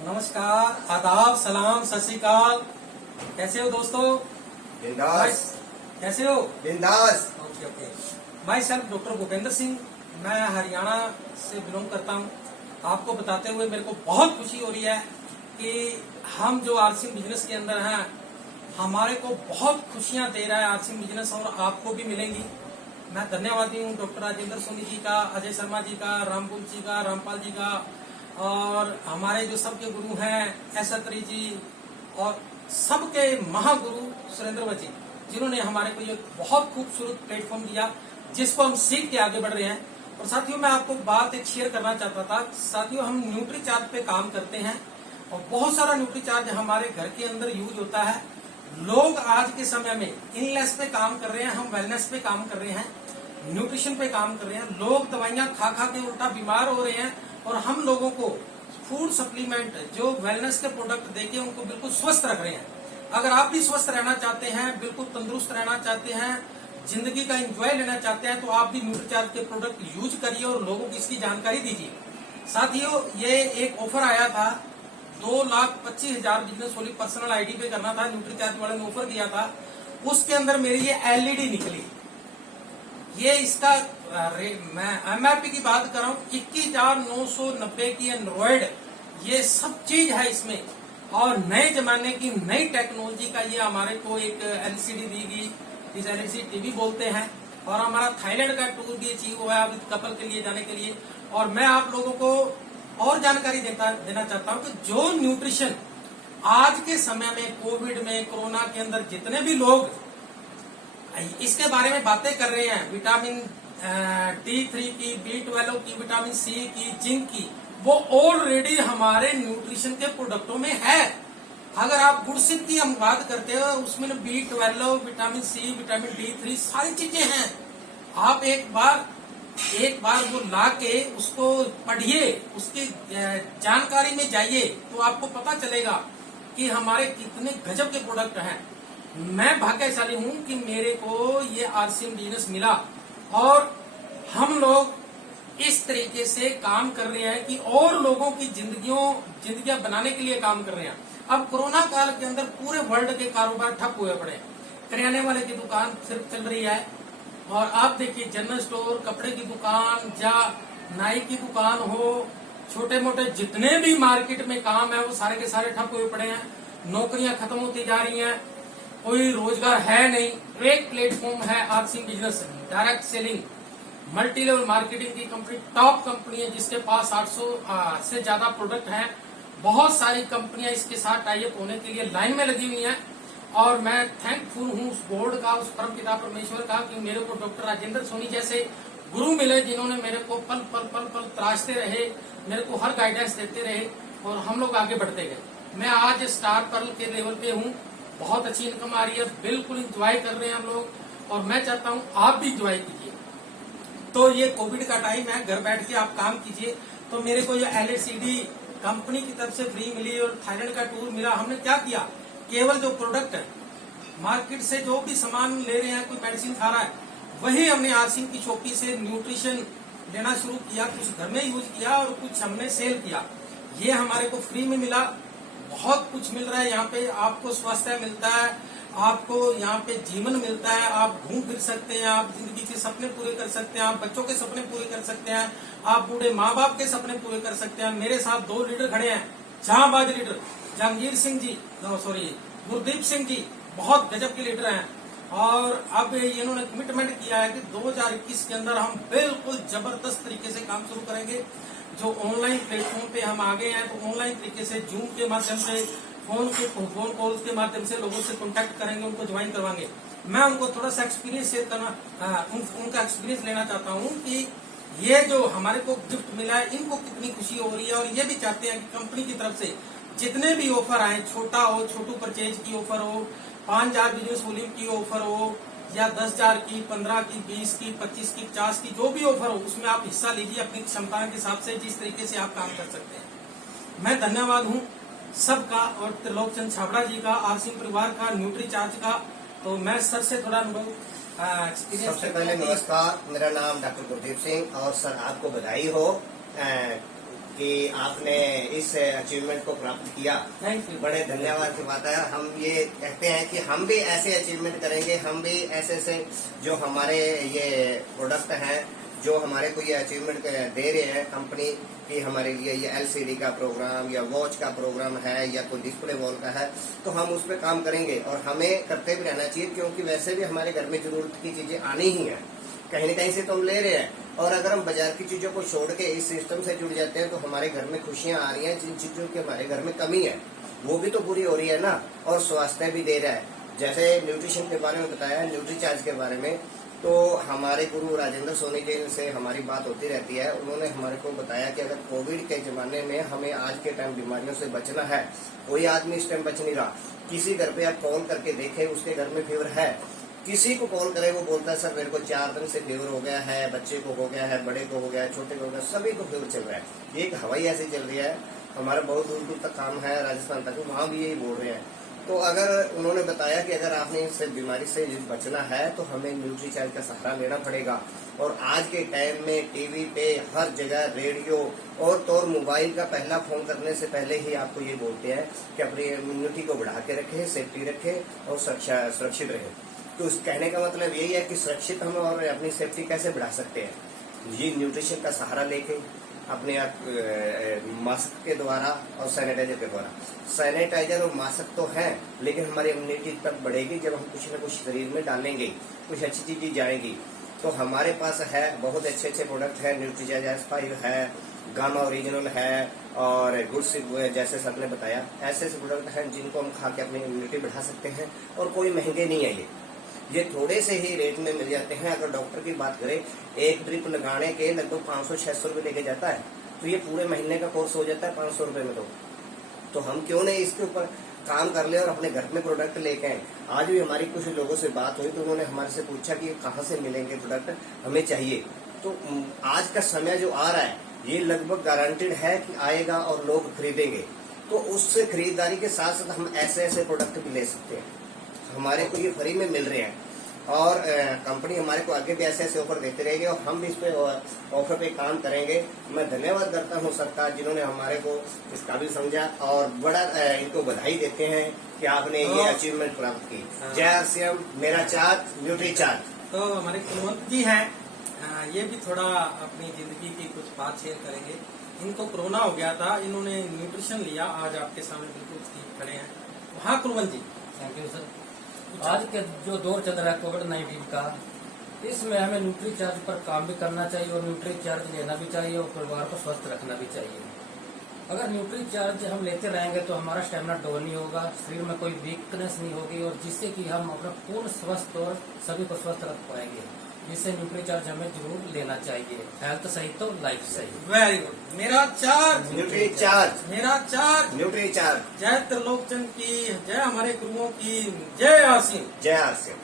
नमस्कार, आदाब, सलाम, सत श्री अकाल। कैसे हो दोस्तों? बिंदास। कैसे हो? बिंदास। Okay. My self doctor Bhupendra Singh, मैं हरियाणा से बिलोंग करता हूँ। आपको बताते हुए मेरे को बहुत खुशी हो रही है कि हम जो आरसीएम बिजनेस के अंदर हैं, हमारे को बहुत खुशियां दे रहा है आरसीएम बिजनेस, और आपको भी मिलेंगी। मैं धन्यवादी हूँ डॉक्टर राजेंद्र सोनी जी का, अजय शर्मा जी का, रामपुर जी का, रामपाल जी का, और हमारे जो सबके गुरु हैं एस अत्री जी, और सबके महागुरु सुरेंद्र जी, जिन्होंने हमारे को ये बहुत खूबसूरत प्लेटफॉर्म दिया जिसको हम सीख के आगे बढ़ रहे हैं। और साथियों, मैं आपको बात एक शेयर करना चाहता था। साथियों, हम न्यूट्री चार्ज पे काम करते हैं और बहुत सारा न्यूट्री चार्ज हमारे घर के अंदर यूज होता है। लोग आज के समय में इलनेस पे काम कर रहे हैं, हम वेलनेस पे काम कर रहे हैं, न्यूट्रिशन पे काम कर रहे हैं। लोग दवाइयां खा खा के उल्टा बीमार हो रहे हैं, और हम लोगों को फूड सप्लीमेंट जो वेलनेस के प्रोडक्ट देके उनको बिल्कुल स्वस्थ रख रहे हैं। अगर आप भी स्वस्थ रहना चाहते हैं, बिल्कुल तंदुरुस्त रहना चाहते हैं, जिंदगी का एंजॉय लेना चाहते हैं, तो आप भी न्यूट्रीचार्ज के प्रोडक्ट यूज करिए और लोगों को इसकी जानकारी दीजिए। साथियों, ये एक ऑफर आया था, 2,25,000 बिजनेस ओनली पर्सनल आईडी पे करना था। न्यूट्रीचार्ज वाले ने ऑफर दिया था, उसके अंदर मेरी ये एलईडी निकली। ये इसका मैं एमआरपी की बात कर रहा हूँ, 21,990 की एंड्रॉइड, ये सब चीज है इसमें। और नए जमाने की नई टेक्नोलॉजी का ये हमारे को एक एलसीडी दी गई, इस एलसीडी टीवी बोलते हैं। और हमारा थाईलैंड का टूर भी अचीव हुआ है अभी कपल के लिए जाने के लिए। और मैं आप लोगों को और जानकारी देना चाहता हूँ कि जो न्यूट्रिशन आज के समय में, कोविड में, कोरोना के अंदर जितने भी लोग इसके बारे में बातें कर रहे हैं, विटामिन D3 की, B12 की, विटामिन सी की, जिंक की, वो ऑलरेडी हमारे न्यूट्रिशन के प्रोडक्टों में है। अगर आप गुड़सित की हम बात करते हो, उसमें B12, vitamin C, vitamin D3 सारी चीजें हैं। आप एक बार वो ला के उसको पढ़िए, उसकी जानकारी में जाइए, तो आपको पता चलेगा कि हमारे कितने गजब के प्रोडक्ट हैं। मैं भाग्यशाली हूं कि मेरे को ये आरसीएम बिजनेस मिला, और हम लोग इस तरीके से काम कर रहे हैं कि और लोगों की जिंदगियां बनाने के लिए काम कर रहे हैं। अब कोरोना काल के अंदर पूरे वर्ल्ड के कारोबार ठप हुए पड़े हैं। करियाने वाले की दुकान सिर्फ चल रही है, और आप देखिए जनरल स्टोर, कपड़े की दुकान, या नाई की दुकान हो, छोटे मोटे जितने भी मार्केट में काम है वो सारे के सारे ठप हुए पड़े हैं। नौकरियां खत्म होती जा रही हैं, कोई रोजगार है नहीं। एक प्लेटफॉर्म है RCM business, direct selling, multi level marketing की कंपनी, टॉप कंपनी है जिसके पास 800 से ज्यादा प्रोडक्ट हैं। बहुत सारी कंपनियां इसके साथ टाई अप होने के लिए लाइन में लगी हुई हैं, और मैं थैंकफुल हूँ उस बोर्ड का, उस परम पिता परमेश्वर का, कि मेरे को डॉक्टर राजेंद्र सोनी जैसे गुरु मिले, जिन्होंने मेरे को पल पल पल पल तराशते रहे, मेरे को हर गाइडेंस देते रहे, और हम लोग आगे बढ़ते गए। मैं आज स्टार पर्ल के लेवल पे हूँ, बहुत अच्छी इनकम आ रही है, बिल्कुल इंजॉय कर रहे हैं हम लोग, और मैं चाहता हूँ आप भी इंजॉय कीजिए। तो ये कोविड का टाइम है, घर बैठ के आप काम कीजिए। तो मेरे को ये एलसीडी कंपनी की तरफ से फ्री मिली, और थाईलैंड का टूर मिला। हमने क्या किया, केवल जो प्रोडक्ट है मार्केट से जो भी सामान ले रहे हैं, कोई मेडिसिन खा रहा है, वही हमने आरसीएम की शॉपी से न्यूट्रिशन लेना शुरू किया। कुछ घर में यूज किया और कुछ हमने सेल किया। ये हमारे को फ्री में मिला। बहुत कुछ मिल रहा है यहाँ पे, आपको स्वास्थ्य मिलता है, आपको यहाँ पे जीवन मिलता है, आप घूम फिर सकते हैं, आप जिंदगी के सपने पूरे कर सकते हैं, आप बच्चों के सपने पूरे कर सकते हैं, आप बूढ़े माँ बाप के सपने पूरे कर सकते हैं। मेरे साथ 2 लीडर खड़े हैं, जहांबाज लीडर जहांगीर सिंह जी, गुरदीप सिंह जी, बहुत गजब के लीडर हैं। और अब इन्होंने कमिटमेंट किया है कि 2021 के अंदर हम बिल्कुल जबरदस्त तरीके से काम शुरू करेंगे। जो ऑनलाइन प्लेटफॉर्म पे हम आ गए हैं, तो ऑनलाइन तरीके से जूम के माध्यम से, फोन कॉल्स के माध्यम से लोगों से कांटेक्ट करेंगे, उनको ज्वाइन करवाएंगे। मैं उनको थोड़ा सा एक्सपीरियंस शेयर करना, उनका एक्सपीरियंस लेना चाहता हूँ कि ये जो हमारे को गिफ्ट मिला है, इनको कितनी खुशी हो रही है। और ये भी चाहते हैं कि कंपनी की तरफ से जितने भी ऑफर आए, छोटा हो, छोटू परचेज की ऑफर हो, 5,000 बिजनेस वॉल्यूम की ऑफर हो, या 10,000 की, 15 की, 20 की, 25 की, 50 की, जो भी ऑफर हो, उसमें आप हिस्सा लीजिए अपनी क्षमता के हिसाब से, जिस तरीके से आप काम कर सकते हैं। मैं धन्यवाद हूँ सबका, और त्रिलोक चंद छाबड़ा जी का, आरसीएम परिवार का, न्यूट्री चार्ज का। तो मैं सर से थोड़ा अनुभव एक्सपीरियंस। सबसे पहले नमस्कार, मेरा नाम डॉक्टर गुरदीप सिंह, और सर आपको बधाई हो कि आपने इस अचीवमेंट को प्राप्त किया। Thank you. बड़े धन्यवाद की बात है। हम ये कहते हैं कि हम भी ऐसे अचीवमेंट करेंगे, हम भी ऐसे ऐसे जो हमारे ये प्रोडक्ट हैं, जो हमारे को ये अचीवमेंट दे रहे हैं कंपनी की, हमारे लिए ये एलसीडी का प्रोग्राम या वॉच का प्रोग्राम है या कोई डिस्प्ले वॉल का है, तो हम उस पर काम करेंगे और हमें करते भी रहना चाहिए, क्योंकि वैसे भी हमारे घर में जरूरत की चीजें आनी ही है, कहीं न कहीं से तो हम ले रहे हैं। और अगर हम बाजार की चीजों को छोड़ के इस सिस्टम से जुड़ जाते हैं तो हमारे घर में खुशियां आ रही हैं। जिन चीजों की हमारे घर में कमी है वो भी तो पूरी हो रही है ना, और स्वास्थ्य भी दे रहा है। जैसे न्यूट्रिशन के बारे में बताया, न्यूट्रीचार्ज के बारे में, तो हमारे गुरु राजेंद्र सोनी जी से हमारी बात होती रहती है। उन्होंने हमारे को बताया कि अगर कोविड के जमाने में हमें आज के टाइम बीमारियों से बचना है, कोई आदमी इस टाइम बच नहीं रहा। किसी घर पे आप कॉल करके देखें, उसके घर में फीवर है, किसी को कॉल करे वो बोलता है सर मेरे को 4 दिन से फीवर हो गया है, बच्चे को हो गया है, बड़े को हो गया है, छोटे को हो गया, सभी को फीवर चल रहा है। ये एक हवाई ऐसी चल रही है, हमारा बहुत दूर दूर तक काम है, राजस्थान तक, वहाँ भी यही बोल रहे हैं। तो अगर उन्होंने बताया कि अगर आपने इस बीमारी से बचना है तो हमें न्यूट्रीचार्ज का सहारा लेना पड़ेगा। और आज के टाइम में टीवी पे हर जगह, रेडियो और तो और मोबाइल का पहला फोन करने से पहले ही आपको ये बोलते हैं कि अपनी इम्यूनिटी को बढ़ा के रखें, सेफ्टी रखें और सुरक्षित रहें। तो उस कहने का मतलब यही है कि सुरक्षित हम और अपनी सेफ्टी कैसे बढ़ा सकते हैं, ये न्यूट्रिशन का सहारा लेके अपने आप मास्क के द्वारा और सैनिटाइजर के द्वारा। सैनिटाइजर और मास्क तो हैं, लेकिन हमारी इम्यूनिटी तब बढ़ेगी जब हम कुछ न कुछ शरीर में डालेंगे, कुछ अच्छी चीजें जाएंगी। तो हमारे पास है बहुत अच्छे अच्छे प्रोडक्ट है, न्यूट्रीचार्ज S5 है, गामा ओरिजिनल है और गुड्स जैसे सर ने बताया, ऐसे ऐसे प्रोडक्ट हैं जिनको हम खा के अपनी इम्यूनिटी बढ़ा सकते हैं। और कोई महंगे नहीं है, ये थोड़े से ही रेट में मिल जाते हैं। अगर डॉक्टर की बात करें, एक ड्रिप लगाने के लगभग 500-600 रुपए लेके जाता है, तो ये पूरे महीने का कोर्स हो जाता है 500 रुपए में। तो हम क्यों नहीं इसके ऊपर काम कर ले और अपने घर में प्रोडक्ट लेके आए। आज भी हमारी कुछ लोगों से बात हुई तो उन्होंने हमारे से पूछा कि कहाँ से मिलेंगे प्रोडक्ट, हमें चाहिए। तो आज का समय जो आ रहा है ये लगभग गारंटेड है कि आएगा और लोग खरीदेंगे। तो उससे खरीदारी के साथ साथ हम ऐसे ऐसे प्रोडक्ट भी ले सकते हैं, हमारे को ये फ्री में मिल रहे हैं। और कंपनी हमारे को आगे भी ऐसे ऐसे ऑफर देते रहेगी और हम भी इस पे ऑफर पे काम करेंगे। मैं धन्यवाद करता हूँ सरकार जिन्होंने हमारे को इस काबिल समझा और बड़ा इनको बधाई देते हैं कि आपने ये अचीवमेंट प्राप्त की। जय आरसीएम, मेरा चार्ज न्यूट्री चार्ज। तो हमारे कुलवंत जी हैं, ये भी थोड़ा अपनी जिंदगी की कुछ बात शेयर करेंगे। इनको कोरोना हो गया था, इन्होंने न्यूट्रिशन लिया, आज आपके सामने बिल्कुल ठीक खड़े हैं। हाँ Kulwant ji. Thank you sir. आज के जो दौर चल रहा है कोविड-19 का, इसमें हमें न्यूट्री चार्ज पर काम भी करना चाहिए और न्यूट्री चार्ज लेना भी चाहिए और परिवार को स्वस्थ रखना भी चाहिए। अगर न्यूट्री चार्ज हम लेते रहेंगे तो हमारा स्टेमिना डाउन नहीं होगा, शरीर में कोई वीकनेस नहीं होगी और जिससे कि हम अपना पूर्ण स्वस्थ और सभी को स्वस्थ रख पाएंगे। जिससे न्यूट्री चार्ज हमें जरूर लेना चाहिए। हेल्थ सही तो लाइफ सही। Very good. मेरा चार्ज न्यूट्री चार्ज, मेरा चार्ज न्यूट्री चार्ज। जय त्रिलोकचंद की, जय हमारे गुरुओं की, जय आसिम। जय आरसीएम।